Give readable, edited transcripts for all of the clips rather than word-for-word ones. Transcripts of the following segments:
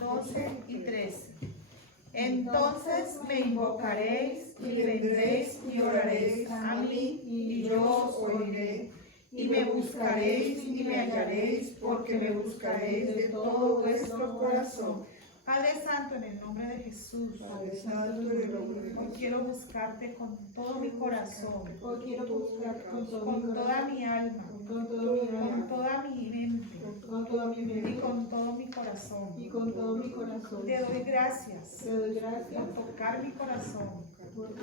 12 y 13. Entonces me invocaréis y vendréis y oraréis a mí y yo os oiré. Y me buscaréis y me hallaréis, porque me buscaréis de todo vuestro corazón. Padre Santo, en el nombre de Jesús, Padre Santo, en el nombre de hoy Jesús, quiero buscarte con todo mi corazón, hoy quiero buscar con todo con mi toda corazón, mi alma, con todo mi con alma, toda mi mente con toda mi y mente con todo mi corazón. y con todo mi corazón. Te doy gracias Te doy gracias por tocar mi corazón, por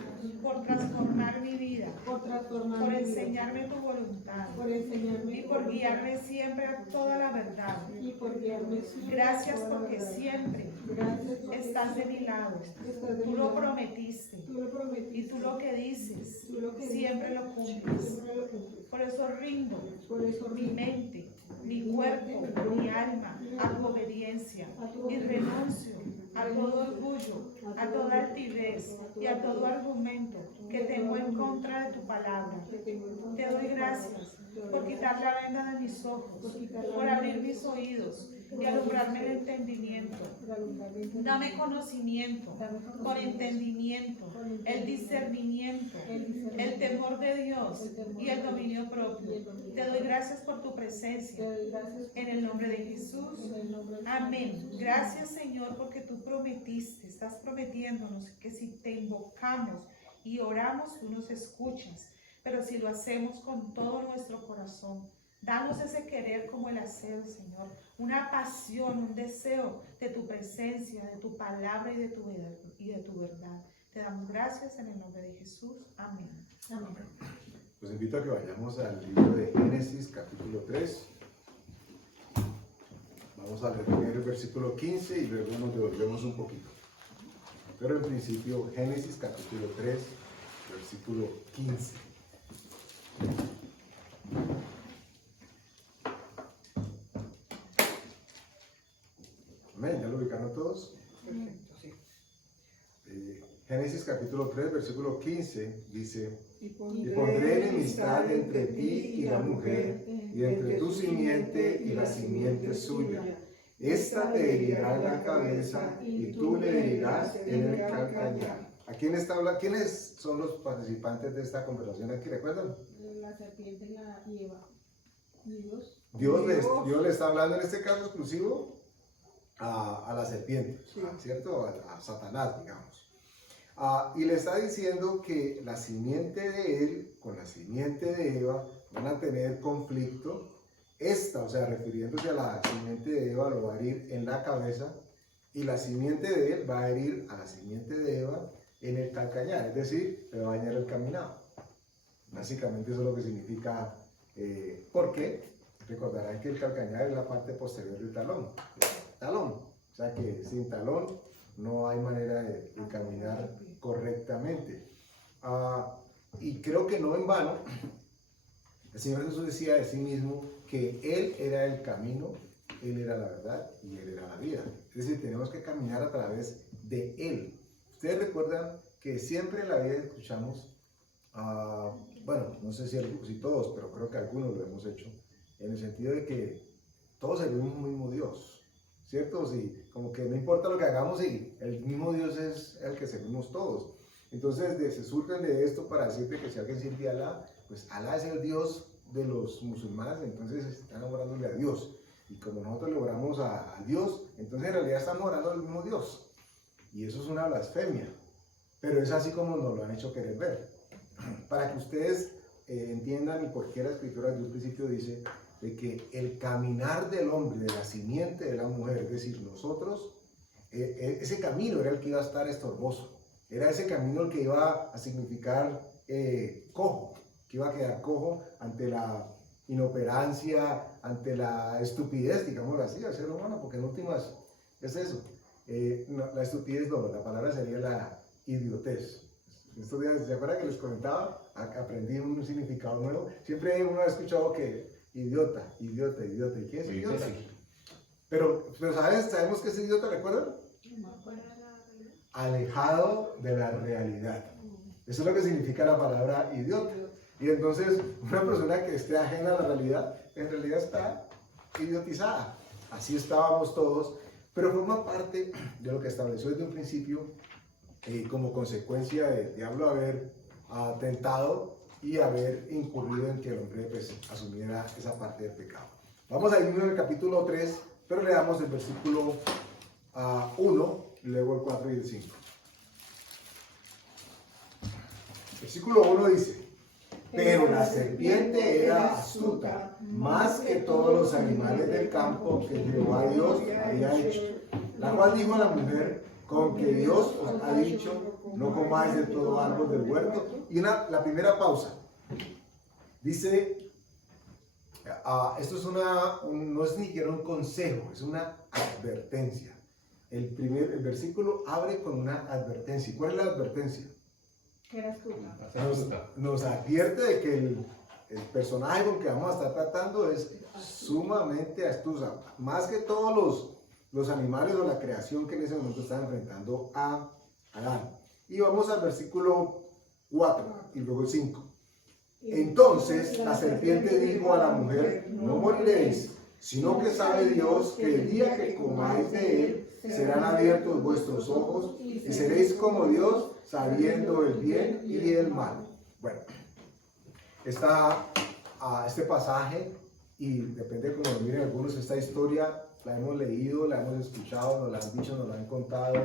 por transformar mi vida, transformar por mi vida, enseñarme tu voluntad por enseñarme y por guiarme siempre a toda la verdad. y por guiarme siempre. Gracias a toda la porque verdad. siempre Gracias porque estás de mi lado. estás de Tú mi lo lado. prometiste Tú lo prometiste. y tú lo que dices Tú lo que siempre dices, lo cumples. siempre lo cumples. Por eso rindo Por eso mi mente, mi cuerpo, mi alma a tu obediencia y renuncio a todo orgullo, a toda altivez y a todo argumento que tengo en contra de tu palabra. Te doy gracias por quitar la venda de mis ojos, por abrir mis oídos y alumbrarme el entendimiento. Dame conocimiento, con entendimiento, el discernimiento, el temor de Dios y el dominio propio. Te doy gracias por tu presencia. En el nombre de Jesús. Amén. Gracias, Señor, porque tú prometiste, estás prometiéndonos que si te invocamos y oramos, tú nos escuchas. Pero si lo hacemos con todo nuestro corazón, danos ese querer como el hacer, Señor. Una pasión, un deseo de tu presencia, de tu palabra y de tu verdad. Te damos gracias en el nombre de Jesús. Amén. Amén. Los invito a que vayamos al libro de Génesis, capítulo 3. Vamos a leer primero el versículo 15 y luego nos devolvemos un poquito. Pero en principio, Génesis, capítulo 3, versículo 15. Amén, ¿ya lo ubicaron todos? Perfecto, sí. Génesis capítulo 3, versículo 15 dice: Y y pondré enemistad entre ti y la mujer, y entre tu simiente y la simiente suya. Esta te herirá en la cabeza, y tú le herirás en el calcañar. ¿A quién está hablando? ¿Quiénes son los participantes de esta conversación aquí? ¿Recuerdan? La serpiente y Eva. Y Dios. Dios le está hablando en este caso exclusivo a la serpiente, Sí. ¿cierto? A Satanás, digamos. Y le está diciendo que la simiente de él con la simiente de Eva van a tener conflicto. Esta, o sea, refiriéndose a la simiente de Eva, lo va a herir en la cabeza, y la simiente de él va a herir a la simiente de Eva en el calcañar, es decir, le va a dañar el caminado. Básicamente eso es lo que significa. ¿Por qué? Recordarán que el calcañar es la parte posterior del talón. Talón, o sea que sin talón no hay manera de caminar correctamente. Y creo que no en vano, el Señor Jesús decía de sí mismo que Él era el camino, Él era la verdad y Él era la vida. Es decir, tenemos que caminar a través de Él. Ustedes recuerdan que siempre en la vida escuchamos, bueno, no sé si todos, pero creo que algunos lo hemos hecho, en el sentido de que todos servimos un mismo Dios, ¿cierto? Sí, como que no importa lo que hagamos, y el mismo Dios es el que servimos todos. Entonces se surgen de esto para decirte que si alguien sirve a Alá, pues Alá es el Dios de los musulmanes, entonces están orándole a Dios. Y como nosotros le oramos a Dios, entonces en realidad estamos orando al mismo Dios. Y eso es una blasfemia. Pero es así como nos lo han hecho querer ver. Para que ustedes entiendan el por qué la Escritura desde un principio dice de que el caminar del hombre, de la simiente de la mujer, es decir, nosotros, ese camino era el que iba a estar estorboso. Era ese camino el que iba a significar cojo, que iba a quedar cojo ante la inoperancia, ante la estupidez, digámoslo así, del ser humano, porque en últimas es eso. No, la estupidez no, la palabra sería la idiotez. Estos días, ¿se acuerdan que les comentaba? Aprendí un significado nuevo. Siempre uno ha escuchado que idiota. ¿Y qué es idiota? Sí. Pero ¿sabemos qué es idiota? ¿Recuerdan? Alejado de la realidad. Eso es lo que significa la palabra idiota. Y entonces, una persona que esté ajena a la realidad, en realidad está idiotizada. Así estábamos todos, pero forma parte de lo que estableció desde un principio como consecuencia del diablo haber tentado y haber incurrido en que el hombre pues, asumiera esa parte del pecado. Vamos a ir en el capítulo 3, pero leamos el versículo 1, luego el 4 y el 5. Versículo 1 dice: pero la serpiente era astuta, más que todos los animales del campo que Jehová Dios había hecho, la cual dijo a la mujer: con que Dios os ha dicho, no comáis de todo árbol del huerto. Y la primera pausa, dice, esto es no es ni siquiera un consejo, es una advertencia. El versículo abre con una advertencia. ¿Cuál es la advertencia? Que era astuta. Nos advierte de que el personaje con que vamos a estar tratando es sumamente astuta, más que todos los animales o la creación que en ese momento están enfrentando a Adán. Y vamos al versículo 4 y luego el 5. Entonces la serpiente dijo a la mujer: no moriréis, sino que sabe Dios que el día que comáis de él serán abiertos vuestros ojos y seréis como Dios, sabiendo el bien y el mal. Bueno, este pasaje, y depende de cómo lo miren algunos, esta historia la hemos leído, la hemos escuchado, nos la han dicho, nos la han contado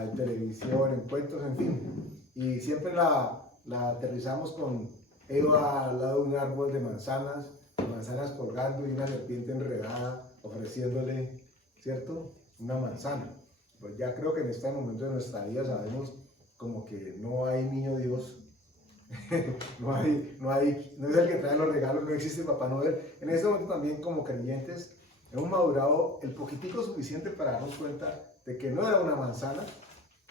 en televisión, en cuentos, en fin. Y siempre la aterrizamos con Eva al lado de un árbol de manzanas colgando y una serpiente enredada ofreciéndole, ¿cierto?, una manzana. Pues ya creo que en este momento de nuestra vida sabemos como que no hay niño Dios, no es el que trae los regalos, no existe Papá Noel. En este momento también como creyentes hemos madurado el poquitico suficiente para darnos cuenta de que no era una manzana,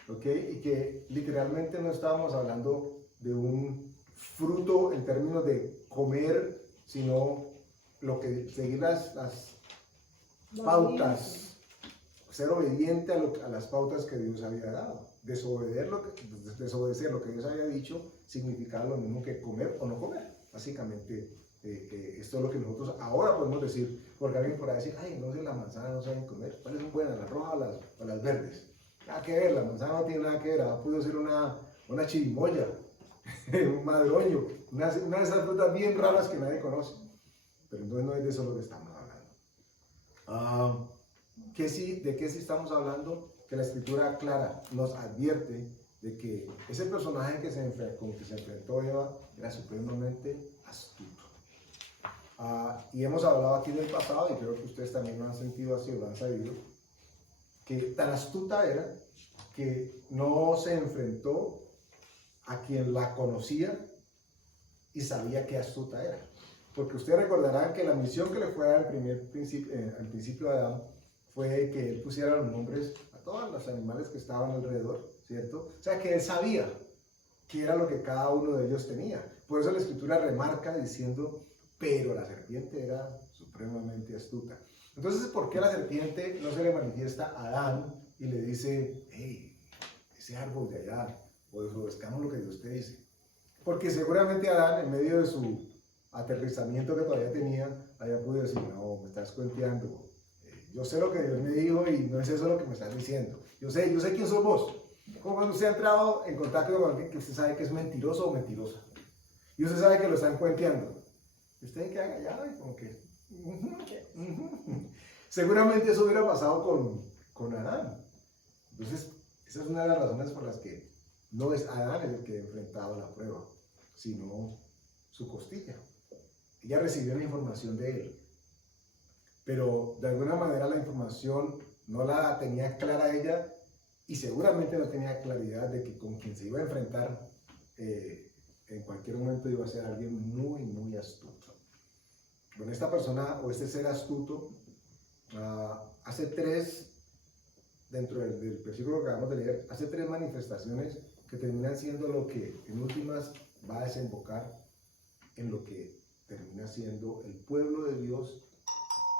¿ok? Y que literalmente no estábamos hablando de un fruto en términos de comer, sino seguir las pautas, ser obediente a las pautas que Dios había dado. Desobedecer lo que Dios había dicho significaba lo mismo que comer o no comer. Básicamente, esto es lo que nosotros ahora podemos decir, porque alguien podrá decir: ay, no sé, la manzana no saben comer. ¿Cuáles son buenas, las rojas o las verdes? Nada que ver, la manzana no tiene nada que ver. Puede ser una chirimoya, un madroño, una de esas frutas bien raras que nadie conoce. Pero entonces no es de eso lo que estamos hablando. ¿De qué sí estamos hablando? Que la Escritura clara nos advierte de que ese personaje con que se enfrentó Eva era supremamente astuto. Y hemos hablado aquí del pasado, y creo que ustedes también lo han sentido así, lo han sabido, que tan astuta era que no se enfrentó a quien la conocía y sabía qué astuta era. Porque ustedes recordarán que la misión que le fue al principio de Adán fue que él pusiera los nombres a todos los animales que estaban alrededor, ¿cierto? O sea que él sabía qué era lo que cada uno de ellos tenía. Por eso la Escritura remarca diciendo: pero la serpiente era supremamente astuta. Entonces, ¿por qué la serpiente no se le manifiesta a Adán y le dice: hey, ese árbol de allá, o desobedezcamos lo que Dios te dice? Porque seguramente Adán, en medio de su aterrizamiento que todavía tenía, había podido decir: no, me estás cuenteando. Yo sé lo que Dios me dijo y no es eso lo que me estás diciendo. Yo sé quién sos vos. Como cuando usted ha entrado en contacto con alguien que usted sabe que es mentiroso o mentirosa. Y usted sabe que lo están cuenteando. Y usted queda callado y como que... Seguramente eso hubiera pasado con Adán. Entonces, esa es una de las razones por las que no es Adán el que enfrentaba la prueba, sino su costilla. Ella recibió la información de él. Pero de alguna manera la información no la tenía clara ella, y seguramente no tenía claridad de que con quien se iba a enfrentar en cualquier momento iba a ser alguien muy, muy astuto. Bueno, esta persona o este ser astuto hace dentro del versículo que acabamos de leer, hace tres manifestaciones que terminan siendo lo que en últimas va a desembocar en lo que termina siendo el pueblo de Dios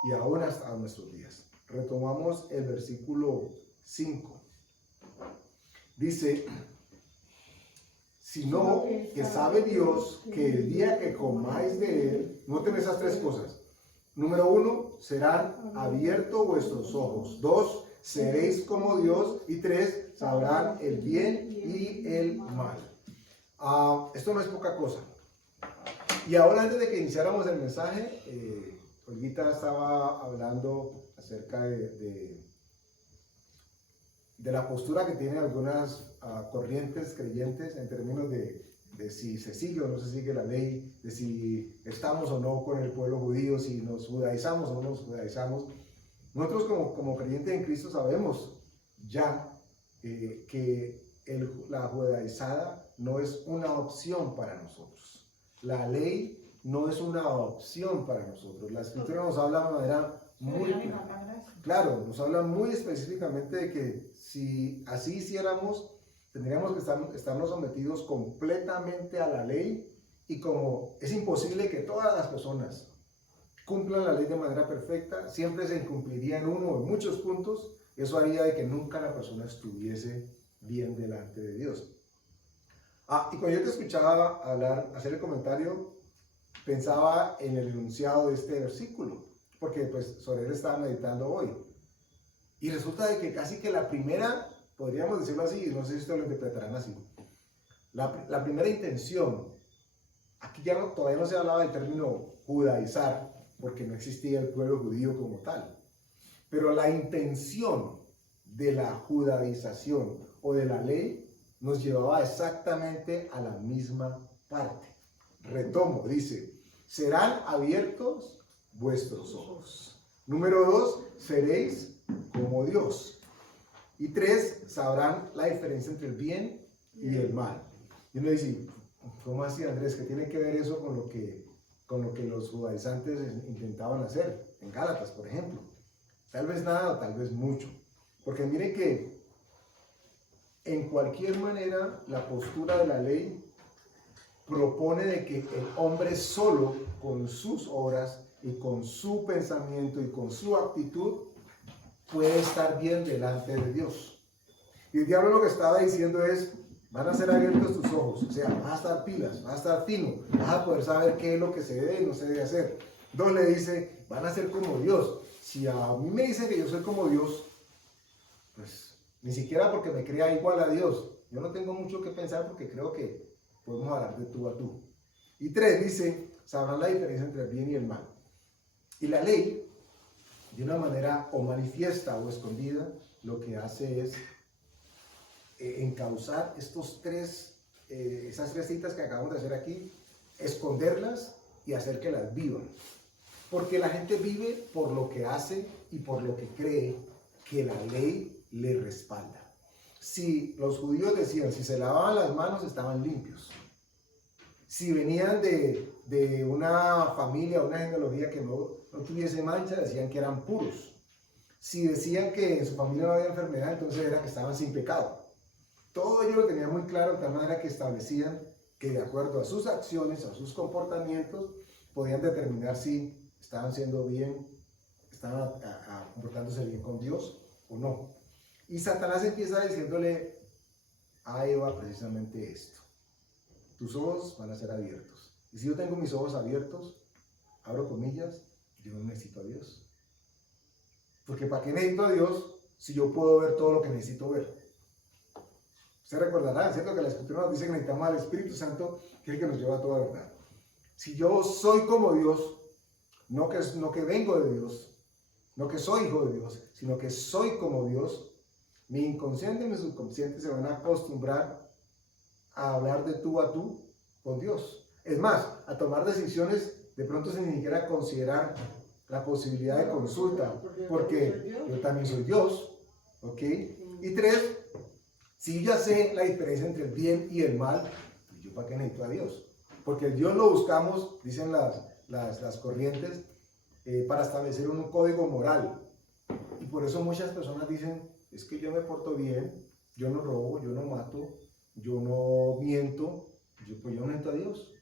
y aún hasta nuestros días. Retomamos el versículo 5. Dice: sino que sabe Dios que el día que comáis de él, noten esas tres cosas. Número 1, serán abiertos vuestros ojos. 2, seréis como Dios. Y 3, sabrán el bien y el mal. Esto no es poca cosa. Y ahora, antes de que iniciáramos el mensaje, Olguita estaba hablando acerca de la postura que tienen algunas corrientes creyentes en términos de si se sigue o no se sigue la ley, de si estamos o no con el pueblo judío, si nos judaizamos o no nos judaizamos. Nosotros como creyentes en Cristo sabemos ya que la judaizada no es una opción para nosotros. La ley no es una opción para nosotros. La Escritura nos habla de manera muy claro, nos habla muy específicamente de que si así hiciéramos, tendríamos que estarnos sometidos completamente a la ley, y como es imposible que todas las personas cumplan la ley de manera perfecta, siempre se incumpliría en uno o en muchos puntos. Eso haría de que nunca la persona estuviese bien delante de Dios. Y cuando yo te escuchaba hacer el comentario, pensaba en el enunciado de este versículo, porque pues sobre él estaba meditando hoy. Y resulta de que casi que la primera, podríamos decirlo así, no sé si ustedes lo interpretarán así, la primera intención, aquí ya todavía no se hablaba del término judaizar, porque no existía el pueblo judío como tal, pero la intención de la judaización o de la ley nos llevaba exactamente a la misma parte. Retomo, dice, serán abiertos vuestros ojos. Número 2, seréis como Dios. Y 3, sabrán la diferencia entre el bien y el mal. Y uno dice, ¿cómo así, Andrés? ¿Qué tiene que ver eso con lo que los judaizantes intentaban hacer en Gálatas, por ejemplo? Tal vez nada o tal vez mucho. Porque miren que en cualquier manera la postura de la ley propone de que el hombre solo, con sus obras y con su pensamiento y con su actitud, puede estar bien delante de Dios. Y el diablo lo que estaba diciendo es, van a ser abiertos tus ojos, o sea, vas a estar pilas, vas a estar fino, vas a poder saber qué es lo que se debe y no se debe hacer. 2, le dice, van a ser como Dios. Si a mí me dice que yo soy como Dios, pues ni siquiera porque me crea igual a Dios. Yo no tengo mucho que pensar porque creo que podemos hablar de tú a tú. Y 3, dice, sabrán la diferencia entre el bien y el mal. Y la ley, de una manera o manifiesta o escondida, lo que hace es encauzar esas tres citas que acabamos de hacer aquí, esconderlas y hacer que las vivan. Porque la gente vive por lo que hace y por lo que cree que la ley le respalda. Si los judíos decían, si se lavaban las manos estaban limpios. Si venían de una familia, una genealogía que no tuviese mancha, decían que eran puros. Si decían que en su familia no había enfermedad, entonces era que estaban sin pecado. Todo ello lo tenían muy claro, de tal manera que establecían que de acuerdo a sus acciones, a sus comportamientos, podían determinar si estaban siendo bien, estaban comportándose bien con Dios o no. Y Satanás empieza diciéndole a Eva precisamente esto: tus ojos van a ser abiertos. Y si yo tengo mis ojos abiertos, abro comillas, yo no necesito a Dios. Porque ¿para qué necesito a Dios si yo puedo ver todo lo que necesito ver? Usted recordará, ¿cierto?, que la Escritura nos dice que necesitamos al Espíritu Santo, que es el que nos lleva a toda verdad. Si yo soy como Dios, no que vengo de Dios, no que soy hijo de Dios, sino que soy como Dios, mi inconsciente y mi subconsciente se van a acostumbrar a hablar de tú a tú con Dios. Es más, a tomar decisiones de pronto sin ni siquiera considerar la posibilidad de consulta, porque yo también soy Dios, ¿ok? Y 3, si yo ya sé la diferencia entre el bien y el mal, ¿yo para qué necesito a Dios? Porque el Dios lo buscamos, dicen las corrientes, para establecer un código moral. Y por eso muchas personas dicen, es que yo me porto bien, yo no robo, yo no mato, yo no miento, pues yo no necesito a Dios.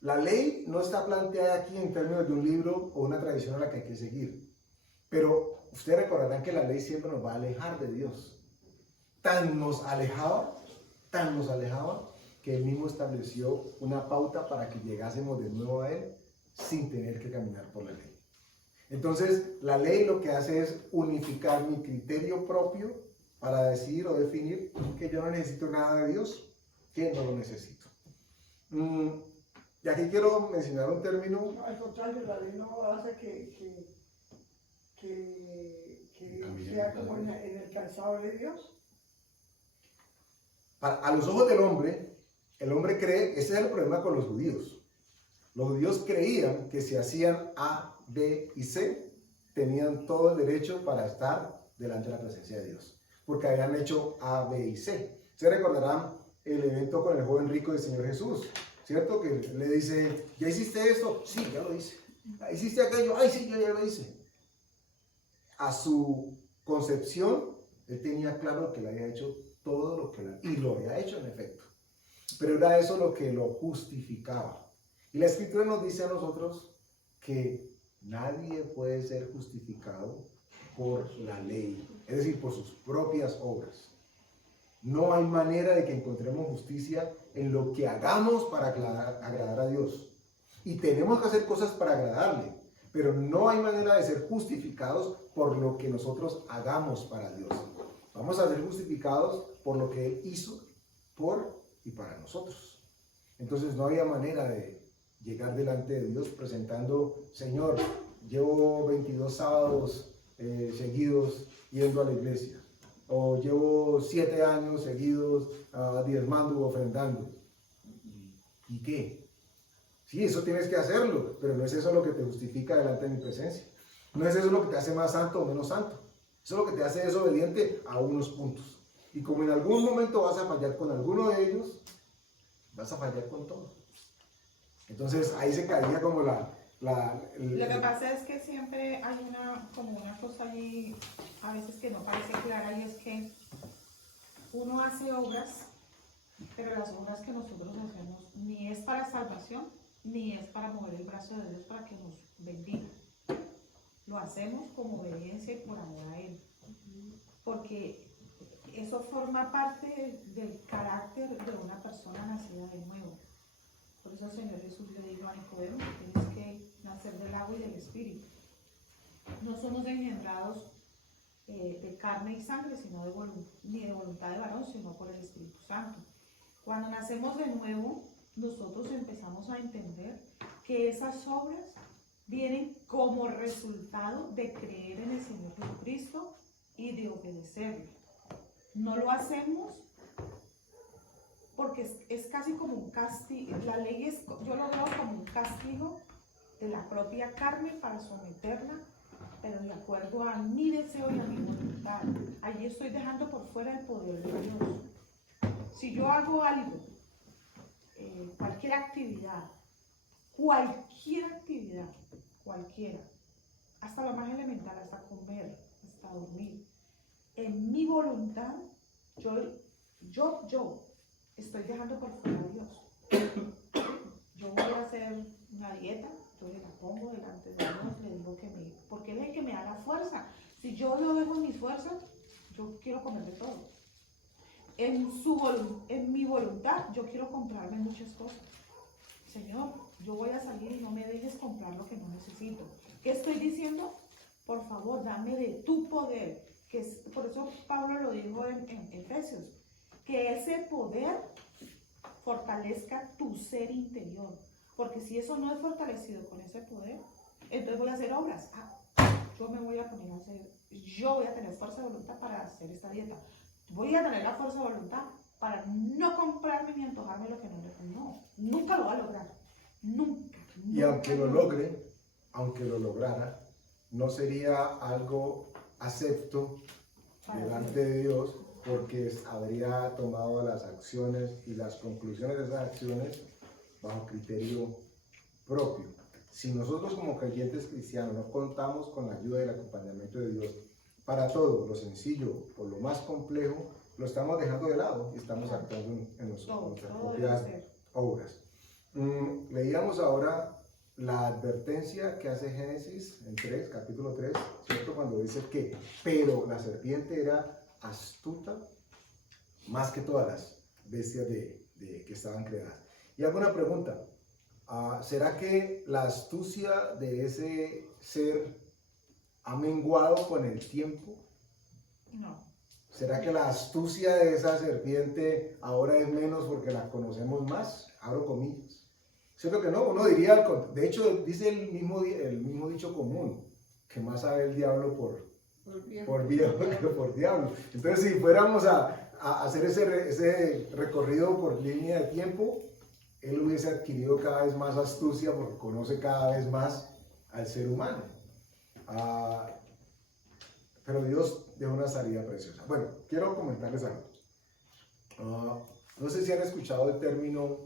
La ley no está planteada aquí en términos de un libro o una tradición a la que hay que seguir. Pero ustedes recordarán que la ley siempre nos va a alejar de Dios. Tan nos alejaba, que Él mismo estableció una pauta para que llegásemos de nuevo a Él sin tener que caminar por la ley. Entonces, la ley lo que hace es unificar mi criterio propio para decir o definir que yo no necesito nada de Dios, que no lo necesito. Y aquí quiero mencionar un término. No, al contrario, la ley no hace que sea como en el calzado de Dios. A los ojos del hombre, el hombre cree, ese es el problema con los judíos. Los judíos creían que si hacían A, B y C, tenían todo el derecho para estar delante de la presencia de Dios, porque habían hecho A, B y C. Se recordarán el evento con el joven rico del Señor Jesús, ¿cierto? Que le dice, ¿ya hiciste esto? Sí, ya lo hice. ¿Hiciste aquello? Ay, sí, yo ya lo hice. A su concepción, él tenía claro que le había hecho todo lo que y lo había hecho en efecto. Pero era eso lo que lo justificaba. Y la Escritura nos dice a nosotros que nadie puede ser justificado por la ley, es decir, por sus propias obras. No hay manera de que encontremos justicia en lo que hagamos para agradar a Dios. Y tenemos que hacer cosas para agradarle, pero no hay manera de ser justificados por lo que nosotros hagamos para Dios. Vamos a ser justificados por lo que Él hizo por y para nosotros. Entonces no había manera de llegar delante de Dios presentando, Señor, llevo 22 sábados seguidos yendo a la iglesia, o llevo 7 años seguidos diezmando u ofrendando. ¿Y qué? Sí, eso tienes que hacerlo, pero no es eso lo que te justifica delante de mi presencia. No es eso lo que te hace más santo o menos santo. Eso lo que te hace desobediente a unos puntos. Y como en algún momento vas a fallar con alguno de ellos, vas a fallar con todo. Entonces ahí se caía como Lo que pasa es que siempre hay como una cosa allí, a veces que no parece clara, y es que uno hace obras, pero las obras que nosotros hacemos ni es para salvación, ni es para mover el brazo de Dios para que nos bendiga. Lo hacemos como obediencia y por amor a Él. Porque eso forma parte del carácter de una persona nacida de nuevo. Por eso el Señor Jesús le dijo a Nicodemo que tienes que nacer del agua y del Espíritu. No somos engendrados de carne y sangre, sino ni de voluntad de varón, sino por el Espíritu Santo. Cuando nacemos de nuevo, nosotros empezamos a entender que esas obras vienen como resultado de creer en el Señor Jesucristo y de obedecerle. No lo hacemos porque es casi como un castigo. La ley yo lo veo como un castigo de la propia carne para someterla, pero de acuerdo a mi deseo y a mi voluntad. Allí estoy dejando por fuera el poder de Dios. Si yo hago algo, cualquier actividad, cualquiera, hasta lo más elemental, hasta comer, hasta dormir, en mi voluntad, yo estoy dejando por fuera a Dios. Yo voy a hacer una dieta, yo le la pongo delante de Dios, le digo porque Él es el que me da la fuerza. Si yo lo dejo en mis fuerzas, yo quiero comer de todo. En mi voluntad, yo quiero comprarme muchas cosas. Señor, yo voy a salir y no me dejes comprar lo que no necesito. ¿Qué estoy diciendo? Por favor, dame de tu poder. Por eso Pablo lo dijo en Efesios, que ese poder fortalezca tu ser interior. Porque si eso no es fortalecido con ese poder, entonces voy a hacer obras. Yo me voy a poner a hacer, yo voy a tener fuerza de voluntad para hacer esta dieta. Voy a tener la fuerza de voluntad para no comprarme ni antojarme lo que no, nunca lo va a lograr. Nunca. Y aunque lo logre, aunque lo lograra, no sería algo acepto delante de Dios, porque habría tomado las acciones y las conclusiones de esas acciones bajo criterio propio. Si nosotros como creyentes cristianos no contamos con la ayuda y el acompañamiento de Dios para todo, lo sencillo o lo más complejo, lo estamos dejando de lado y estamos actuando en nuestras propias obras. Leíamos ahora la advertencia que hace Génesis en capítulo 3, ¿cierto? Cuando dice que, pero la serpiente era astuta más que todas las bestias que estaban creadas. Y hago una pregunta, ¿será que la astucia de ese ser ha menguado con el tiempo? No. ¿Será que la astucia de esa serpiente ahora es menos porque la conocemos más? Abro comillas. ¿Cierto que no? Uno diría, de hecho, dice el mismo dicho común, que más sabe el diablo por viejo que por diablo. Entonces, si fuéramos a hacer ese recorrido por línea de tiempo, él hubiese adquirido cada vez más astucia porque conoce cada vez más al ser humano. Pero Dios dio una salida preciosa. Bueno, quiero comentarles algo. No sé si han escuchado el término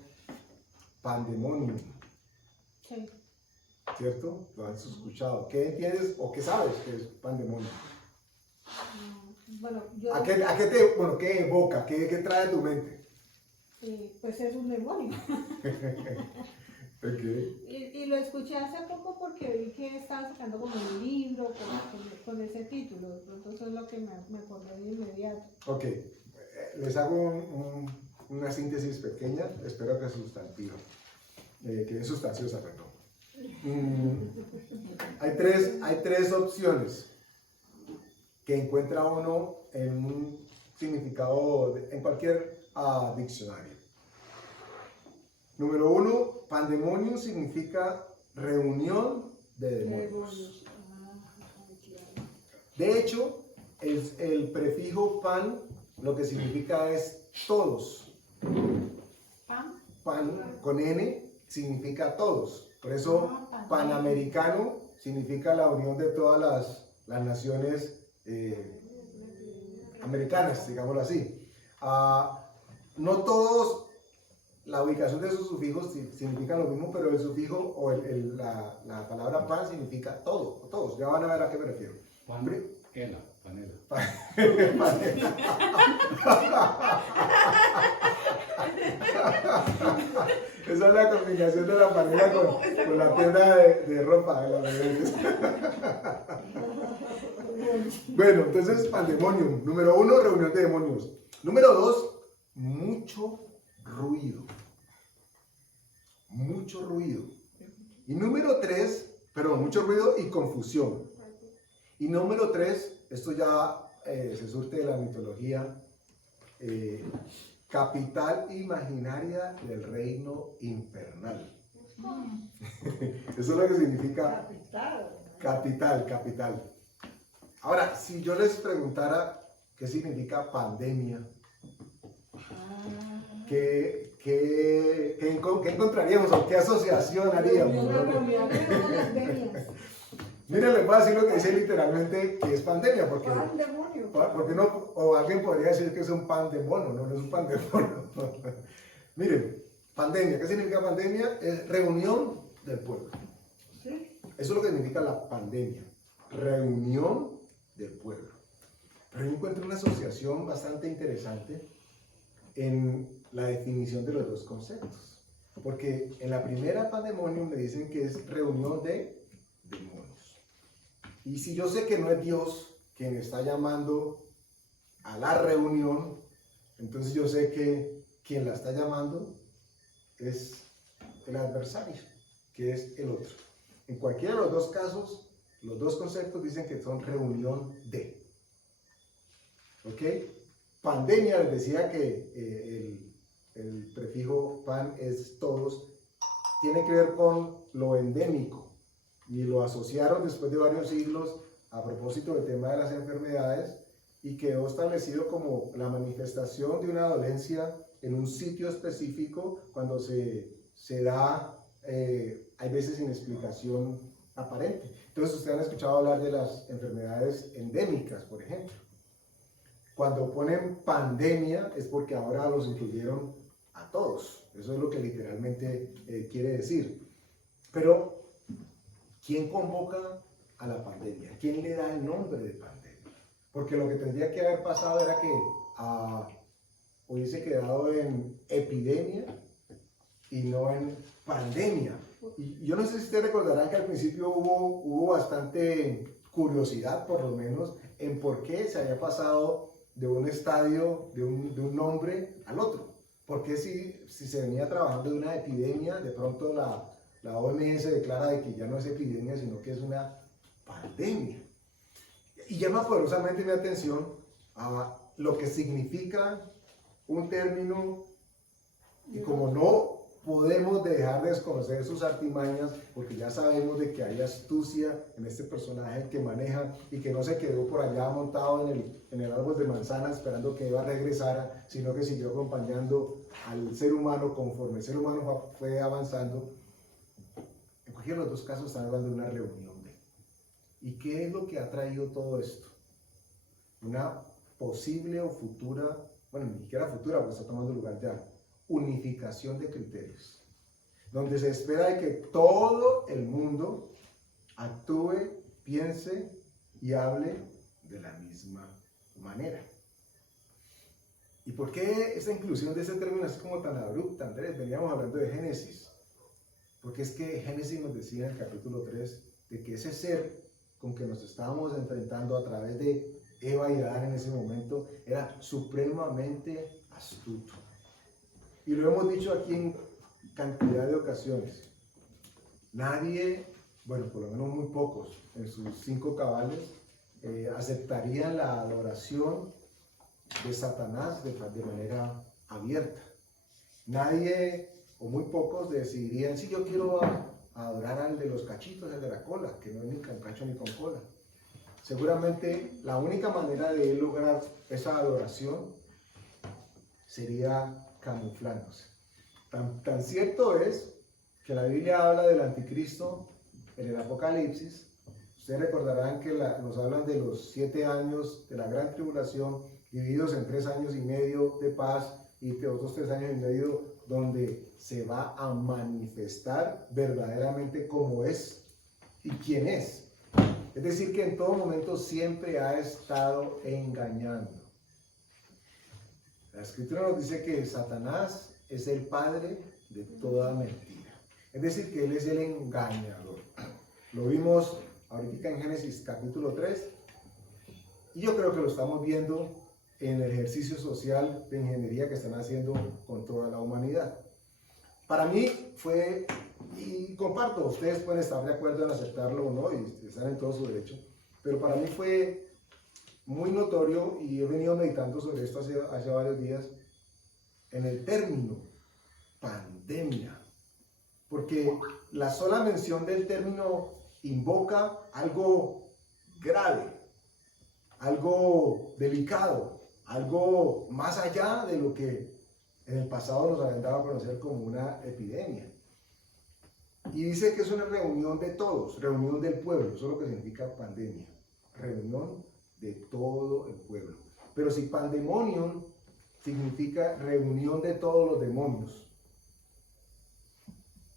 pandemonium, Sí. ¿cierto? Lo has escuchado. ¿Qué entiendes o qué sabes que es pandemonium? Bueno, yo... ¿Qué evoca? ¿Qué trae a tu mente? pues es un demonio. Okay. Y lo escuché hace poco porque vi que estaban sacando como un libro con ese título. De pronto eso es lo que me acordé de inmediato. Ok, les hago una síntesis pequeña, espero que sustantiva, que es sustanciosa, perdón. Hay tres opciones que encuentra uno en un significado, en cualquier diccionario. Número 1, pandemonium significa reunión de demonios. De hecho, el prefijo pan lo que significa es todos. Pan con N significa todos. Por eso panamericano significa la unión de todas las naciones americanas, digámoslo así. No todos, la ubicación de esos sufijos significa lo mismo, pero el sufijo o la palabra pan significa todo, todos. Ya van a ver a qué me refiero. Panela. Esa es la combinación de la panela con la tienda de ropa de las mujeres. Bueno, entonces pandemonium. Número 1, reunión de demonios. Número 2, mucho ruido. Mucho ruido. Y número 3, perdón, mucho ruido y confusión. Y número 3, esto ya se surte de la mitología, capital imaginaria del reino infernal. Eso es lo que significa capital. Ahora, si yo les preguntara qué significa pandemia, ¿qué encontraríamos o qué asociación haríamos? Miren, les voy a decir lo que dice literalmente que es pandemia, porque no, o alguien podría decir que es un pan de mono, no es un pan de mono. Miren, pandemia, ¿qué significa pandemia? Es reunión del pueblo. ¿Sí? Eso es lo que significa la pandemia, reunión del pueblo. Pero yo encuentro una asociación bastante interesante en la definición de los dos conceptos. Porque en la primera pandemonium me dicen que es reunión de demonios. Y si yo sé que no es Dios quien está llamando a la reunión, entonces yo sé que quien la está llamando es el adversario, que es el otro. En cualquiera de los dos casos, los dos conceptos dicen que son reunión de. ¿Ok? Pandemia, les decía que el prefijo pan es todos, tiene que ver con lo endémico. Y lo asociaron después de varios siglos a propósito del tema de las enfermedades y quedó establecido como la manifestación de una dolencia en un sitio específico cuando se da, hay veces sin explicación aparente. Entonces ustedes han escuchado hablar de las enfermedades endémicas, por ejemplo. Cuando ponen pandemia es porque ahora los incluyeron a todos. Eso es lo que literalmente quiere decir. Pero ¿quién convoca a la pandemia? ¿Quién le da el nombre de pandemia? Porque lo que tendría que haber pasado era que hubiese quedado en epidemia y no en pandemia. Y yo no sé si ustedes recordarán que al principio hubo bastante curiosidad, por lo menos, en por qué se había pasado de un estadio, de un nombre al otro. Porque si se venía trabajando de una epidemia, de pronto la OMS declara de que ya no es epidemia, sino que es una pandemia. Y llama poderosamente mi atención a lo que significa un término, y como no podemos dejar de desconocer sus artimañas, porque ya sabemos de que hay astucia en este personaje que maneja y que no se quedó por allá montado en el árbol de manzana esperando que Eva regresara, sino que siguió acompañando al ser humano conforme el ser humano fue avanzando. En cualquiera de los dos casos están hablando de una reunión. ¿Y qué es lo que ha traído todo esto? Una posible o futura, bueno, ni siquiera futura, porque está tomando lugar ya, unificación de criterios, donde se espera de que todo el mundo actúe, piense y hable de la misma manera. ¿Y por qué esa inclusión de ese término es como tan abrupta, Andrés? Veníamos hablando de Génesis, porque es que Génesis nos decía en el capítulo 3 de que ese ser con que nos estábamos enfrentando a través de Eva y Adán en ese momento era supremamente astuto. Y lo hemos dicho aquí en cantidad de ocasiones. Nadie, bueno, por lo menos muy pocos, en sus 5 cabales, aceptarían la adoración de Satanás de manera abierta. Nadie, o muy pocos, decidirían, sí, yo quiero adorar al de los cachitos, el de la cola, que no es ni con cacho ni con cola. Seguramente la única manera de él lograr esa adoración sería camuflándose. Tan cierto es que la Biblia habla del anticristo en el Apocalipsis. Ustedes recordarán que nos hablan de los 7 años de la gran tribulación, divididos en 3 años y medio de paz y otros 3 años y medio donde se va a manifestar verdaderamente cómo es y quién es. Es decir, que en todo momento siempre ha estado engañando. La Escritura nos dice que Satanás es el padre de toda mentira. Es decir, que él es el engañador. Lo vimos ahorita en Génesis capítulo 3 y yo creo que lo estamos viendo en el ejercicio social de ingeniería que están haciendo con toda la humanidad. Para mí fue, y comparto, ustedes pueden estar de acuerdo en aceptarlo o no, y están en todo su derecho, pero para mí fue muy notorio, y he venido meditando sobre esto hace varios días, en el término pandemia, porque la sola mención del término invoca algo grave, algo delicado, algo más allá de lo que en el pasado nos habían dado a conocer como una epidemia. Y dice que es una reunión de todos, reunión del pueblo, eso es lo que significa pandemia, reunión de todo el pueblo. Pero si pandemonium significa reunión de todos los demonios,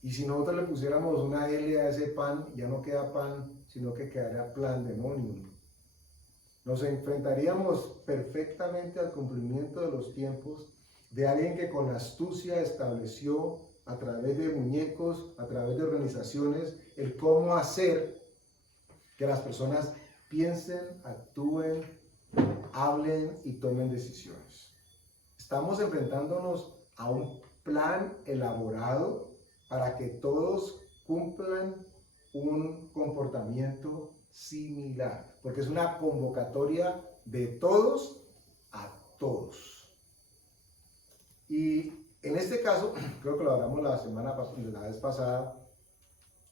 y si nosotros le pusiéramos una L a ese pan, ya no queda pan, sino que quedaría pandemonium. Nos enfrentaríamos perfectamente al cumplimiento de los tiempos de alguien que con astucia estableció a través de muñecos, a través de organizaciones, el cómo hacer que las personas piensen, actúen, hablen y tomen decisiones. Estamos enfrentándonos a un plan elaborado para que todos cumplan un comportamiento similar, porque es una convocatoria de todos a todos. Y en este caso, creo que lo hablamos la vez pasada,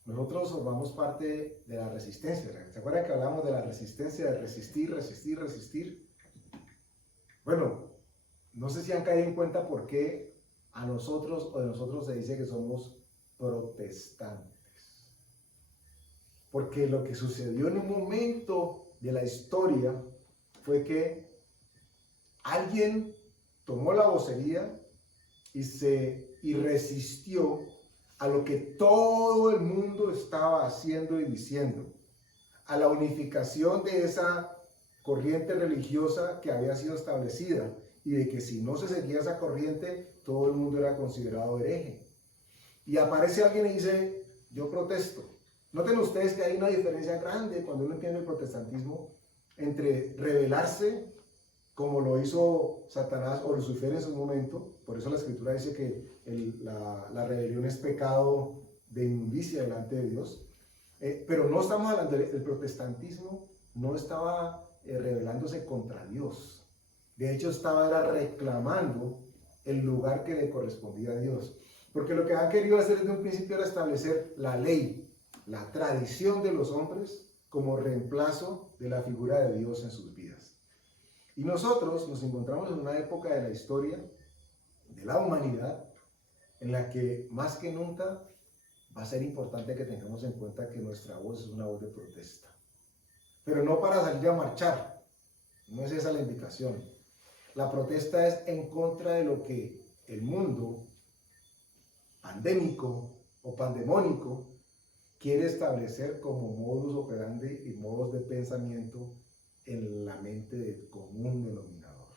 nosotros formamos parte de la resistencia. ¿Se acuerdan que hablamos de la resistencia, de resistir, resistir, resistir? Bueno, no sé si han caído en cuenta por qué a nosotros o de nosotros se dice que somos protestantes. Porque lo que sucedió en un momento de la historia fue que alguien tomó la vocería y resistió a lo que todo el mundo estaba haciendo y diciendo, a la unificación de esa corriente religiosa que había sido establecida y de que si no se seguía esa corriente, todo el mundo era considerado hereje. Y aparece alguien y dice, yo protesto. Noten ustedes que hay una diferencia grande cuando uno entiende el protestantismo entre rebelarse, como lo hizo Satanás o Lucifer en su momento. Por eso la Escritura dice que la rebelión es pecado de inmundicia delante de Dios. Pero no estamos hablando del protestantismo, no estaba rebelándose contra Dios. De hecho, estaba reclamando el lugar que le correspondía a Dios. Porque lo que han querido hacer desde un principio era establecer la ley, la tradición de los hombres como reemplazo de la figura de Dios en sus vidas. Y nosotros nos encontramos en una época de la historia de la humanidad en la que más que nunca va a ser importante que tengamos en cuenta que nuestra voz es una voz de protesta. Pero no para salir a marchar, no es esa la invitación. La protesta es en contra de lo que el mundo pandémico o pandemónico quiere establecer como modus operandi y modos de pensamiento en la mente del común denominador.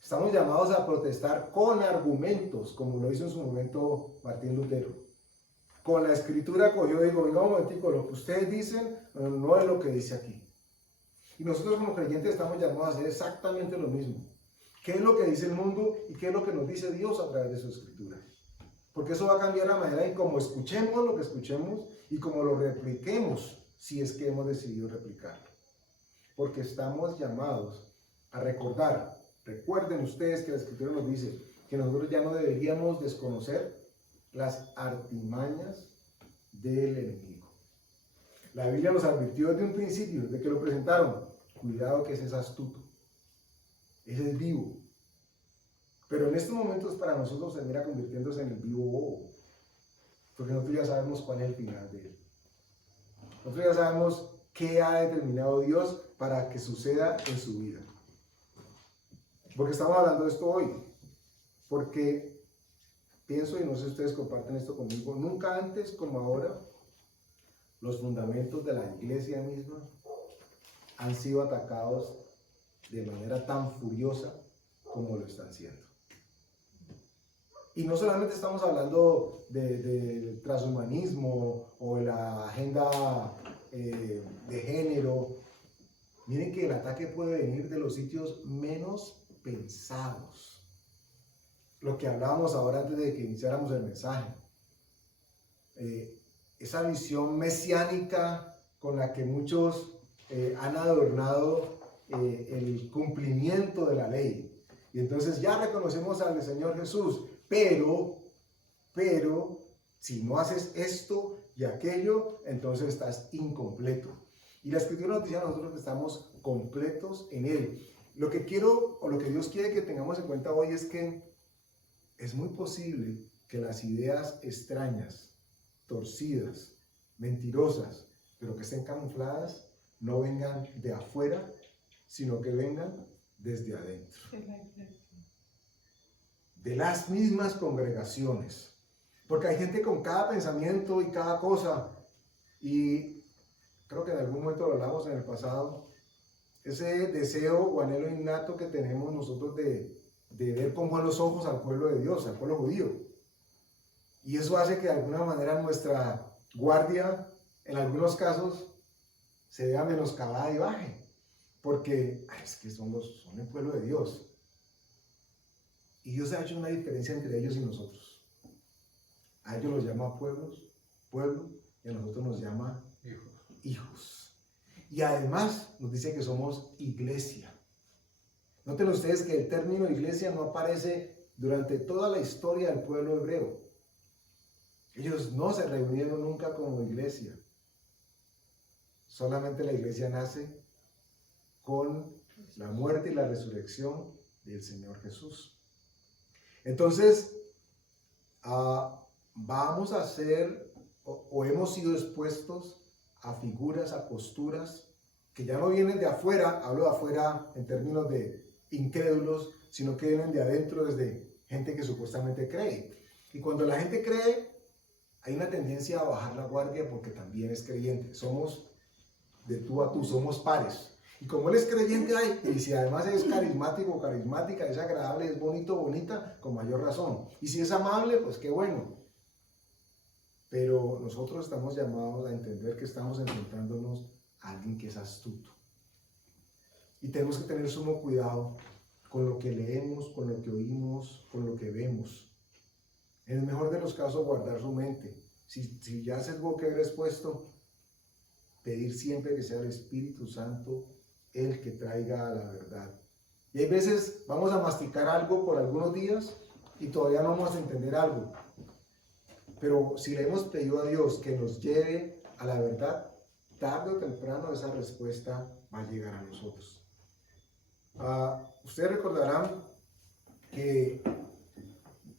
Estamos llamados a protestar con argumentos, como lo hizo en su momento Martín Lutero. Con la escritura cogió y digo, venga un momentico, lo que ustedes dicen no es lo que dice aquí. Y nosotros como creyentes estamos llamados a hacer exactamente lo mismo. ¿Qué es lo que dice el mundo y qué es lo que nos dice Dios a través de su escritura? Porque eso va a cambiar la manera en cómo escuchemos lo que escuchemos y cómo lo repliquemos, si es que hemos decidido replicarlo. Porque estamos llamados a recordar, recuerden ustedes que la escritura nos dice que nosotros ya no deberíamos desconocer las artimañas del enemigo. La Biblia nos advirtió desde un principio, desde que lo presentaron, cuidado que ese es astuto, ese es vivo. Pero en estos momentos para nosotros termina convirtiéndose en el vivo bobo, porque nosotros ya sabemos cuál es el final de él. Nosotros ya sabemos qué ha determinado Dios para que suceda en su vida. Porque estamos hablando de esto hoy, porque pienso, y no sé si ustedes comparten esto conmigo, nunca antes como ahora, los fundamentos de la iglesia misma han sido atacados de manera tan furiosa como lo están siendo. Y no solamente estamos hablando del transhumanismo o de la agenda de género. Miren que el ataque puede venir de los sitios menos pensados. Lo que hablábamos ahora antes de que iniciáramos el mensaje. Esa visión mesiánica con la que muchos han adornado el cumplimiento de la ley. Y entonces ya reconocemos al Señor Jesús, pero, si no haces esto y aquello, entonces estás incompleto. Y la Escritura nos dice a nosotros que estamos completos en Él. Lo que quiero, o lo que Dios quiere que tengamos en cuenta hoy es que es muy posible que las ideas extrañas, torcidas, mentirosas, pero que estén camufladas, no vengan de afuera, sino que vengan desde adentro. De las mismas congregaciones. Porque hay gente con cada pensamiento y cada cosa. Y creo que en algún momento lo hablamos en el pasado. Ese deseo o anhelo innato que tenemos nosotros de ver con buenos ojos al pueblo de Dios, al pueblo judío. Y eso hace que de alguna manera nuestra guardia, en algunos casos, se vea menoscabada y baje. Porque es que son el pueblo de Dios. Y Dios ha hecho una diferencia entre ellos y nosotros. A ellos los llama pueblo, y a nosotros nos llama hijos. Y además nos dice que somos iglesia. Noten ustedes que el término iglesia no aparece durante toda la historia del pueblo hebreo. Ellos no se reunieron nunca como iglesia. Solamente la iglesia nace con la muerte y la resurrección del Señor Jesús. Entonces, vamos a ser o hemos sido expuestos a figuras, a posturas que ya no vienen de afuera, hablo de afuera en términos de incrédulos, sino que vienen de adentro desde gente que supuestamente cree. Y cuando la gente cree, hay una tendencia a bajar la guardia porque también es creyente. Somos de tú a tú, somos pares. Y como él es creyente, y si además es carismático o carismática, es agradable, es bonito, bonita, con mayor razón. Y si es amable, pues qué bueno. Pero nosotros estamos llamados a entender que estamos enfrentándonos a alguien que es astuto. Y tenemos que tener sumo cuidado con lo que leemos, con lo que oímos, con lo que vemos. En el mejor de los casos, guardar su mente. Si ya se tuvo que haber expuesto, pedir siempre que sea el Espíritu Santo el que traiga la verdad. Y hay veces vamos a masticar algo por algunos días y todavía no vamos a entender algo. Pero si le hemos pedido a Dios que nos lleve a la verdad, tarde o temprano esa respuesta va a llegar a nosotros. Ustedes recordarán que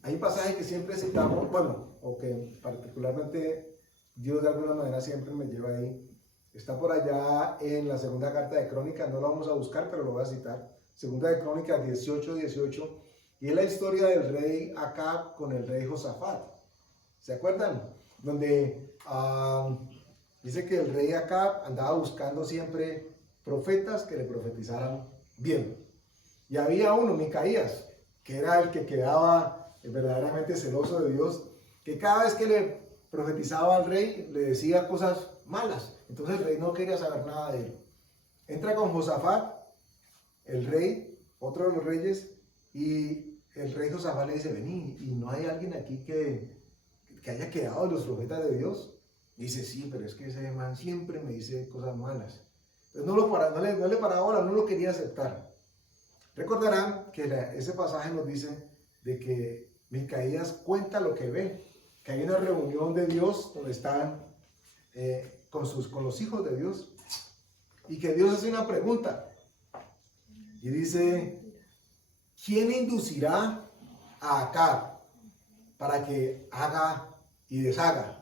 hay pasajes que siempre citamos, bueno, o que particularmente Dios de alguna manera siempre me lleva ahí. Está por allá en la segunda carta de Crónicas, no lo vamos a buscar, pero lo voy a citar. Segunda de Crónicas 18:18, y es la historia del rey Acab con el rey Josafat. ¿Se acuerdan? Donde dice que el rey Acab andaba buscando siempre profetas que le profetizaran bien. Y había uno, Micaías, que era el que quedaba verdaderamente celoso de Dios, que cada vez que le profetizaba al rey le decía cosas malas. Entonces el rey no quería saber nada de él. Entra con Josafat, el rey, otro de los reyes, y el rey Josafat le dice, vení, ¿y no hay alguien aquí que haya quedado de los profetas de Dios? Dice, sí, pero es que ese man siempre me dice cosas malas. Entonces no le paraba bola, no lo quería aceptar. Recordarán que ese pasaje nos dice de que Micaías cuenta lo que ve, que hay una reunión de Dios donde están con los hijos de Dios, y que Dios hace una pregunta y dice, ¿quién inducirá a Acab para que haga y deshaga?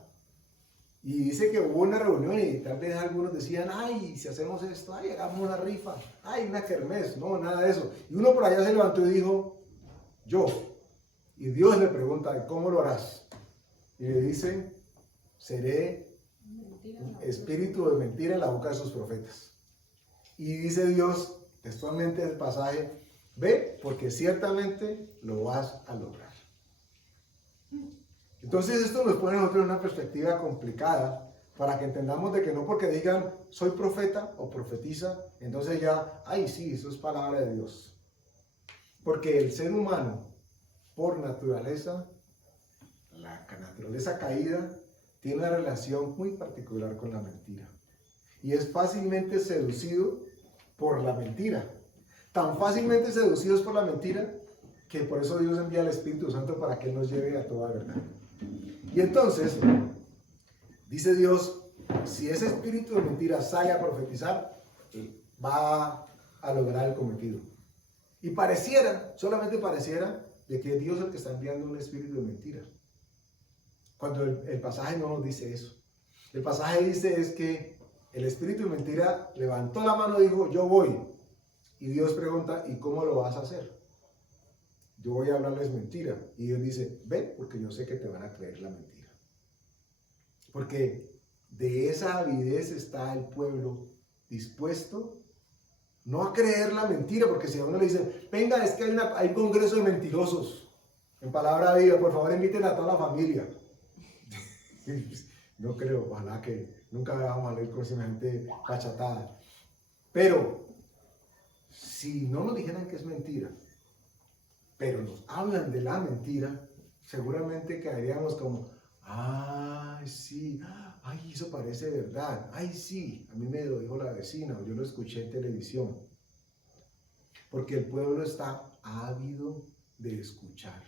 Y dice que hubo una reunión y tal vez algunos decían, ay, si hacemos esto, ay, hagamos una rifa, ay, una kermés, no, nada de eso. Y uno por allá se levantó y dijo, yo. Y Dios le pregunta, ¿cómo lo harás? Y le dice, seré espíritu de mentira en la boca de sus profetas. Y dice Dios, textualmente el pasaje, ve, porque ciertamente lo vas a lograr. Entonces esto nos pone a nosotros en una perspectiva complicada para que entendamos de que no porque digan soy profeta o profetiza, entonces ya, ay sí, eso es palabra de Dios. Porque el ser humano, por naturaleza, la naturaleza caída, tiene una relación muy particular con la mentira. Y es fácilmente seducido por la mentira. Tan fácilmente seducidos por la mentira que por eso Dios envía al Espíritu Santo para que Él nos lleve a toda verdad. Y entonces, dice Dios, si ese espíritu de mentira sale a profetizar, va a lograr el cometido. Y pareciera, solamente pareciera, de que Dios es el que está enviando un espíritu de mentira. Cuando el pasaje no nos dice eso. El pasaje dice es que el espíritu de mentira levantó la mano y dijo, yo voy. Y Dios pregunta, ¿y cómo lo vas a hacer? Yo voy a hablarles mentira. Y Dios dice, ven, porque yo sé que te van a creer la mentira. Porque de esa avidez está el pueblo dispuesto no a creer la mentira, porque si a uno le dice, venga, es que hay un congreso de mentirosos, en palabra viva, por favor inviten a toda la familia. No creo, ojalá que nunca vamos a leer con semejante cachatada. Pero, si no nos dijeran que es mentira, pero nos hablan de la mentira, seguramente quedaríamos como, ay, sí, ay, eso parece verdad, ay, sí, a mí me lo dijo la vecina, o yo lo escuché en televisión. Porque el pueblo está ávido de escuchar.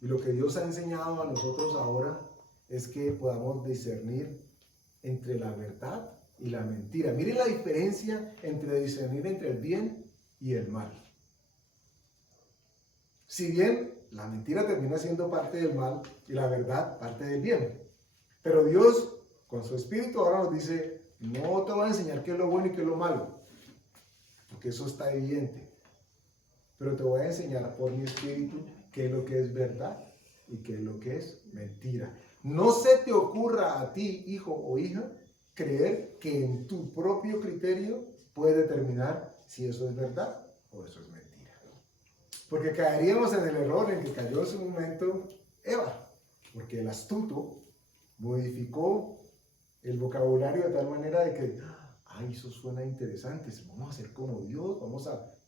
Y lo que Dios ha enseñado a nosotros ahora es que podamos discernir entre la verdad y la mentira. Miren la diferencia entre discernir entre el bien y el mal. Si bien la mentira termina siendo parte del mal y la verdad parte del bien. Pero Dios, con su espíritu, ahora nos dice, no te voy a enseñar qué es lo bueno y qué es lo malo, porque eso está evidente. Pero te voy a enseñar por mi espíritu qué es lo que es verdad y qué es lo que es mentira. No se te ocurra a ti, hijo o hija, creer que en tu propio criterio puedes determinar si eso es verdad o eso es mentira. Porque caeríamos en el error en que cayó en su momento Eva, porque el astuto modificó el vocabulario de tal manera de que, ay, eso suena interesante, vamos a ser como Dios,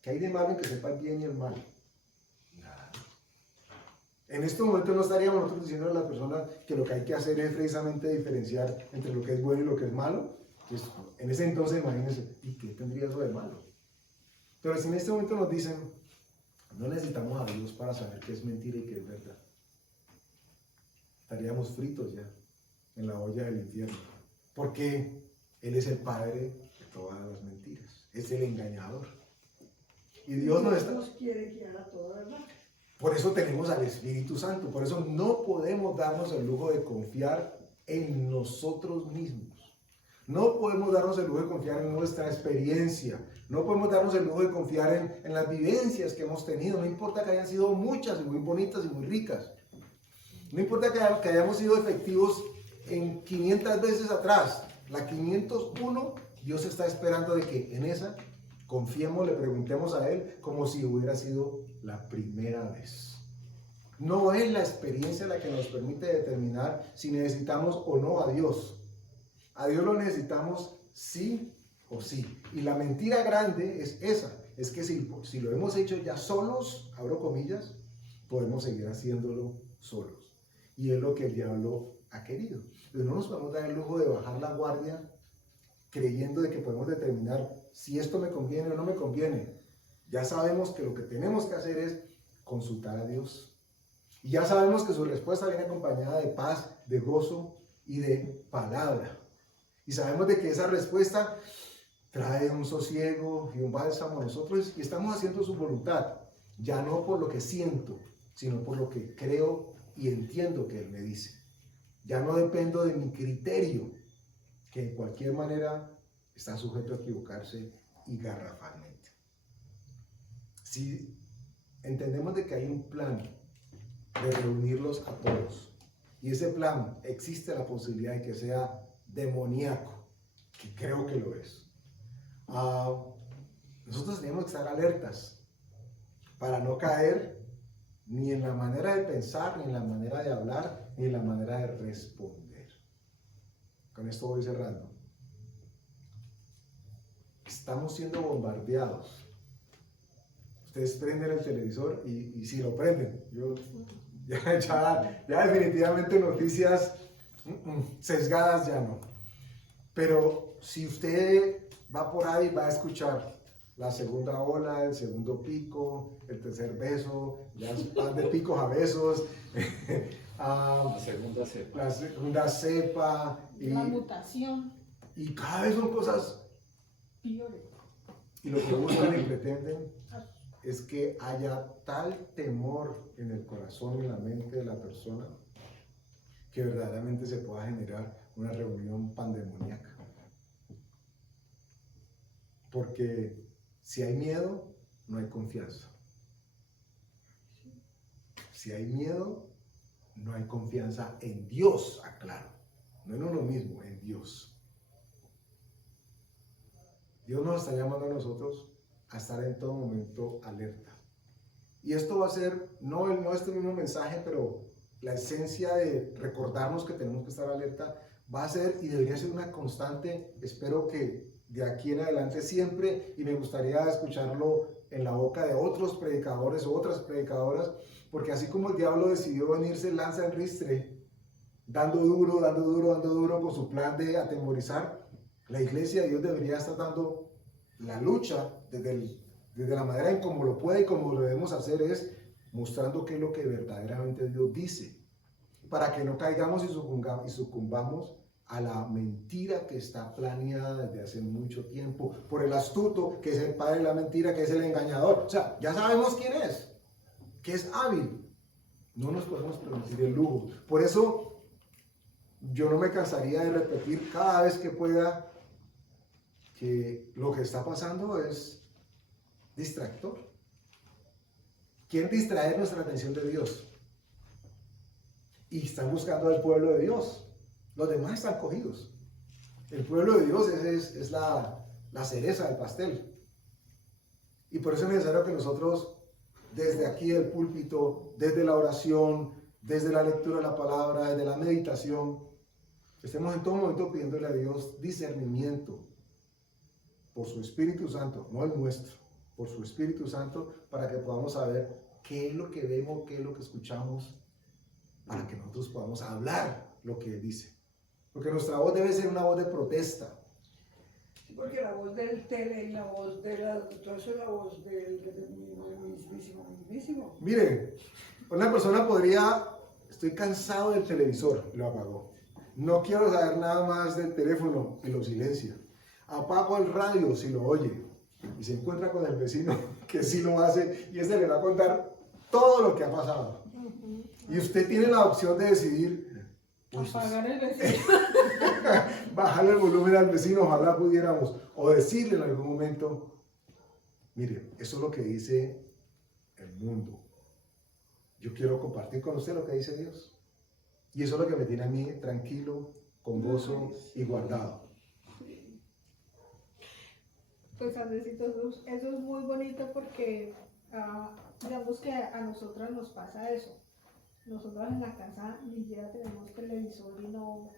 ¿qué hay de malo en que sepa el bien y el mal? Nada. En este momento no estaríamos nosotros diciendo a las personas que lo que hay que hacer es precisamente diferenciar entre lo que es bueno y lo que es malo. Entonces, en ese entonces, imagínense, ¿y qué tendría eso de malo? Pero si en este momento nos dicen, no necesitamos a Dios para saber qué es mentira y qué es verdad, estaríamos fritos ya en la olla del infierno, porque Él es el padre de todas las mentiras, es el engañador. Y Dios nos quiere guiar a toda verdad. Por eso tenemos al Espíritu Santo, por eso no podemos darnos el lujo de confiar en nosotros mismos. No podemos darnos el lujo de confiar en nuestra experiencia, no podemos darnos el lujo de confiar en las vivencias que hemos tenido, no importa que hayan sido muchas y muy bonitas y muy ricas, no importa que hayamos sido efectivos en 500 veces atrás, la 501, Dios está esperando de que en esa confiemos, le preguntemos a Él como si hubiera sido la primera vez. No es la experiencia la que nos permite determinar si necesitamos o no a Dios. A Dios lo necesitamos sí o sí. Y la mentira grande es esa, es que si lo hemos hecho ya solos, abro comillas, podemos seguir haciéndolo solos. Y es lo que el diablo ha querido. Pero no nos podemos dar el lujo de bajar la guardia creyendo de que podemos determinar si esto me conviene o no me conviene. Ya sabemos que lo que tenemos que hacer es consultar a Dios. Y ya sabemos que su respuesta viene acompañada de paz, de gozo y de palabra. Y sabemos de que esa respuesta trae un sosiego y un bálsamo a nosotros y estamos haciendo su voluntad, ya no por lo que siento, sino por lo que creo y entiendo que Él me dice. Ya no dependo de mi criterio, que de cualquier manera está sujeto a equivocarse y garrafalmente. Si entendemos de que hay un plan de reunirlos a todos, y ese plan existe la posibilidad de que sea demoníaco, que creo que lo es, nosotros tenemos que estar alertas para no caer ni en la manera de pensar, ni en la manera de hablar, ni en la manera de responder. Con esto voy cerrando. Estamos siendo bombardeados. Ustedes prenden el televisor y si lo prenden, ya definitivamente noticias sesgadas ya no. Pero si usted va por ahí, va a escuchar la segunda ola, el segundo pico, el tercer beso, las van de picos a besos, La segunda cepa. la segunda cepa, La mutación. y cada vez son cosas, Peores. y lo que buscan y pretenden es que haya tal temor en el corazón y en la mente de la persona que verdaderamente se pueda generar una reunión pandemoniaca. Porque si hay miedo, no hay confianza. Si hay miedo, no hay confianza en Dios, aclaro. No en uno mismo, en Dios. Dios nos está llamando a nosotros a estar en todo momento alerta. Y esto va a ser, no este mismo mensaje, pero la esencia de recordarnos que tenemos que estar alerta va a ser y debería ser una constante. Espero que de aquí en adelante siempre, y me gustaría escucharlo en la boca de otros predicadores o otras predicadoras, porque así como el diablo decidió venirse lanza en ristre, dando duro con su plan de atemorizar, la iglesia de Dios debería estar dando la lucha desde la manera en cómo lo puede y cómo lo debemos hacer, es mostrando qué es lo que verdaderamente Dios dice, para que no caigamos y sucumbamos a la mentira que está planeada desde hace mucho tiempo por el astuto, que es el padre de la mentira, que es el engañador. O sea, ya sabemos quién es, que es hábil. No nos podemos permitir el lujo. Por eso yo no me cansaría de repetir cada vez que pueda que lo que está pasando es distractor. Quieren distraer nuestra atención de Dios y están buscando al pueblo de Dios. Los demás están cogidos. El pueblo de Dios es la cereza del pastel. Y por eso es necesario que nosotros, desde aquí del púlpito, desde la oración, desde la lectura de la palabra, desde la meditación, estemos en todo momento pidiéndole a Dios discernimiento por su Espíritu Santo, no el nuestro, por su Espíritu Santo, para que podamos saber qué es lo que vemos, qué es lo que escuchamos, para que nosotros podamos hablar lo que Él dice. Porque nuestra voz debe ser una voz de protesta. porque la voz del tele y la voz de todo eso es la voz del mismísimo. Mire, una persona podría, estoy cansado del televisor, lo apagó. No quiero saber nada más del teléfono y lo silencia. Apago el radio si lo oye y se encuentra con el vecino que sí lo hace y ese le va a contar todo lo que ha pasado. Y usted tiene la opción de decidir Apagar el vecino. bajarle el volumen al vecino, ojalá pudiéramos, o decirle en algún momento, mire, eso es lo que dice el mundo. Yo quiero compartir con usted lo que dice Dios. Y eso es lo que me tiene a mí tranquilo, con gozo y guardado. Pues Andresito, eso es muy bonito porque digamos que a nosotras nos pasa eso. Nosotras en la casa ni siquiera tenemos televisor y no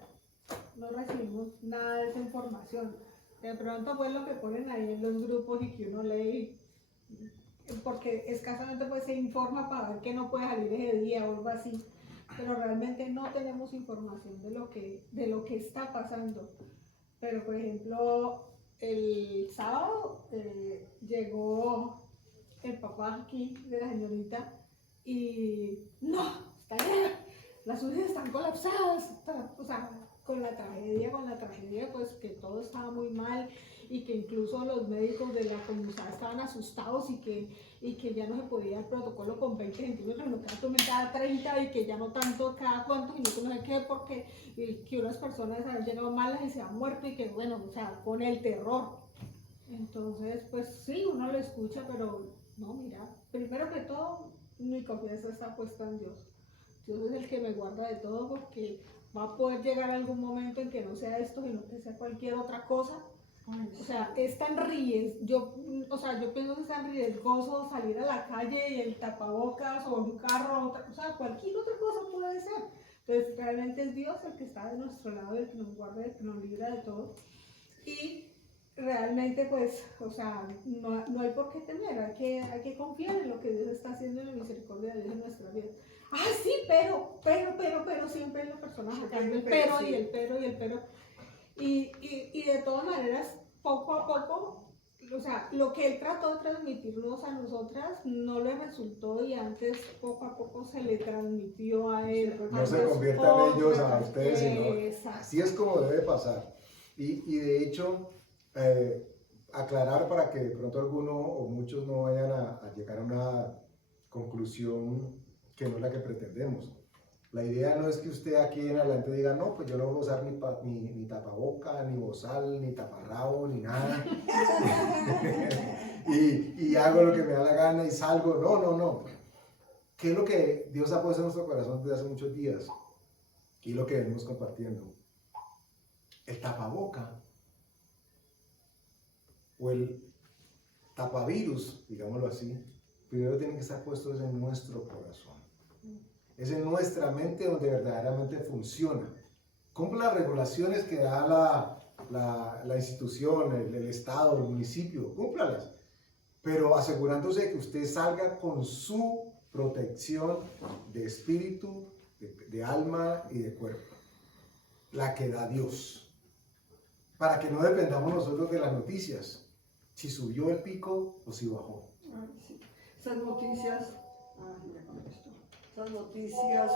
recibimos nada de esa información. De pronto pues lo que ponen ahí en los grupos y que uno lee, porque escasamente pues se informa para ver que no puede salir ese día o algo así, pero realmente no tenemos información de lo que está pasando. Pero por ejemplo, el sábado llegó el papá aquí de la señorita y no, las UCI están colapsadas, o sea, con la tragedia, pues que todo estaba muy mal y que incluso los médicos de la comunidad estaban asustados y que ya no se podía el protocolo con 20 centímetros, sino que cada 30 y que ya no tanto cada cuántos minutos, no sé qué, porque que unas personas han llegado malas y se han muerto y que bueno, o sea, con el terror. Entonces, pues sí, uno lo escucha, pero no, mira, primero que todo, mi confianza está puesta en Dios. Dios es el que me guarda de todo porque va a poder llegar algún momento en que no sea esto, sino que sea cualquier otra cosa. O sea, es tan yo pienso que es tan riesgoso salir a la calle y el tapabocas o un carro, o sea, cualquier otra cosa puede ser. Entonces, realmente es Dios el que está de nuestro lado, el que nos guarda, el que nos libra de todo. Y realmente, pues, o sea, no hay por qué temer, hay que confiar en lo que Dios está haciendo en la misericordia de Dios en nuestra vida. Ah, sí, pero, siempre hay una persona sacando el pero y el pero y el pero. Y de todas maneras, poco a poco, o sea, lo que él trató de transmitirnos a nosotras no le resultó y antes poco a poco se le transmitió a él. No se conviertan ellos a ustedes, sino así es como debe pasar. Y de hecho, aclarar para que de pronto alguno o muchos no vayan a llegar a una conclusión que no es la que pretendemos. La idea no es que usted aquí en adelante diga, no, pues yo no voy a usar ni tapaboca, ni bozal, ni taparrabo, ni nada. y hago lo que me da la gana y salgo. No. ¿Qué es lo que Dios ha puesto en nuestro corazón desde hace muchos días? Y lo que venimos compartiendo. El tapaboca o el tapavirus, digámoslo así, primero tiene que estar puesto en nuestro corazón. Es en nuestra mente donde verdaderamente funciona. Cumple las regulaciones que da la institución, el Estado, el municipio, cúmplalas. Pero asegurándose de que usted salga con su protección de espíritu, de alma y de cuerpo. La que da Dios. Para que no dependamos nosotros de las noticias. Si subió el pico o si bajó. Sí. Esas noticias, esas noticias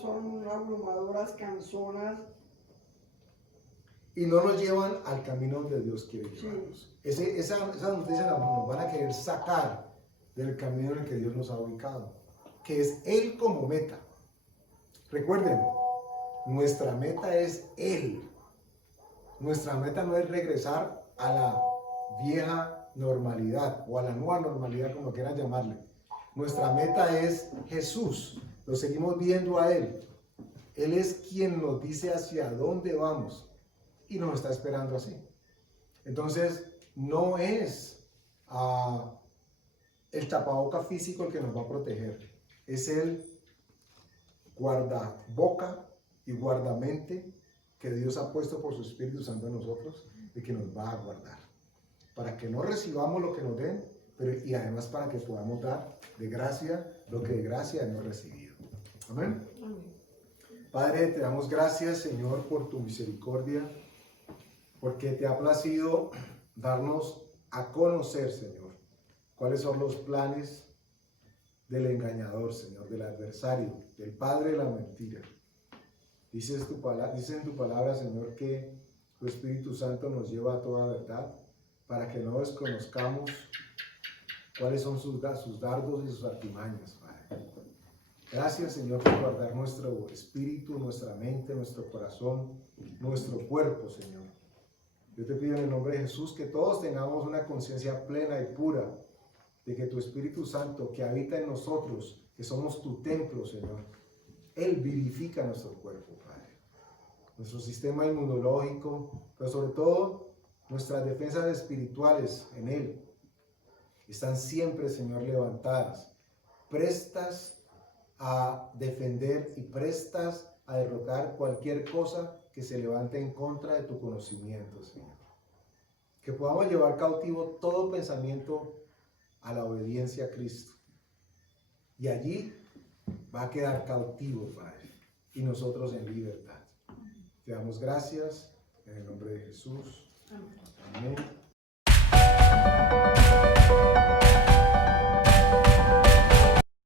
son abrumadoras, cansonas. Y no nos llevan al camino donde Dios quiere llevarnos. Esas noticias nos van a querer sacar del camino en el que Dios nos ha ubicado, que es Él como meta. Recuerden, nuestra meta es Él. Nuestra meta no es regresar a la vieja normalidad o a la nueva normalidad, como quieran llamarle. Nuestra meta es Jesús. Lo seguimos viendo a Él. Él es quien nos dice hacia dónde vamos y nos está esperando así. Entonces, no es el tapaboca físico el que nos va a proteger. Es el guardaboca y guardamente que Dios ha puesto por su Espíritu Santo en nosotros y que nos va a guardar. Para que no recibamos lo que nos den, y además para que podamos dar de gracia lo que de gracia hemos recibido. Amén. Amén. Padre, te damos gracias, Señor, por tu misericordia. porque te ha placido darnos a conocer, Señor, cuáles son los planes del engañador, Señor, del adversario, del padre de la mentira. Dice en tu palabra, Señor, que tu Espíritu Santo nos lleva a toda verdad para que no desconozcamos cuáles son sus dardos y sus artimañas, Padre. Gracias, Señor, por guardar nuestro espíritu, nuestra mente, nuestro corazón, nuestro cuerpo, Señor. Yo te pido en el nombre de Jesús que todos tengamos una conciencia plena y pura de que tu Espíritu Santo que habita en nosotros, que somos tu templo, Señor, Él vivifica nuestro cuerpo, Padre. Nuestro sistema inmunológico, pero sobre todo nuestras defensas espirituales en Él están siempre, Señor, levantadas, prestas a defender y prestas a derrocar cualquier cosa que se levante en contra de tu conocimiento, Señor. Que podamos llevar cautivo todo pensamiento a la obediencia a Cristo. Y allí va a quedar cautivo, Padre, y nosotros en libertad. Te damos gracias en el nombre de Jesús. Amén.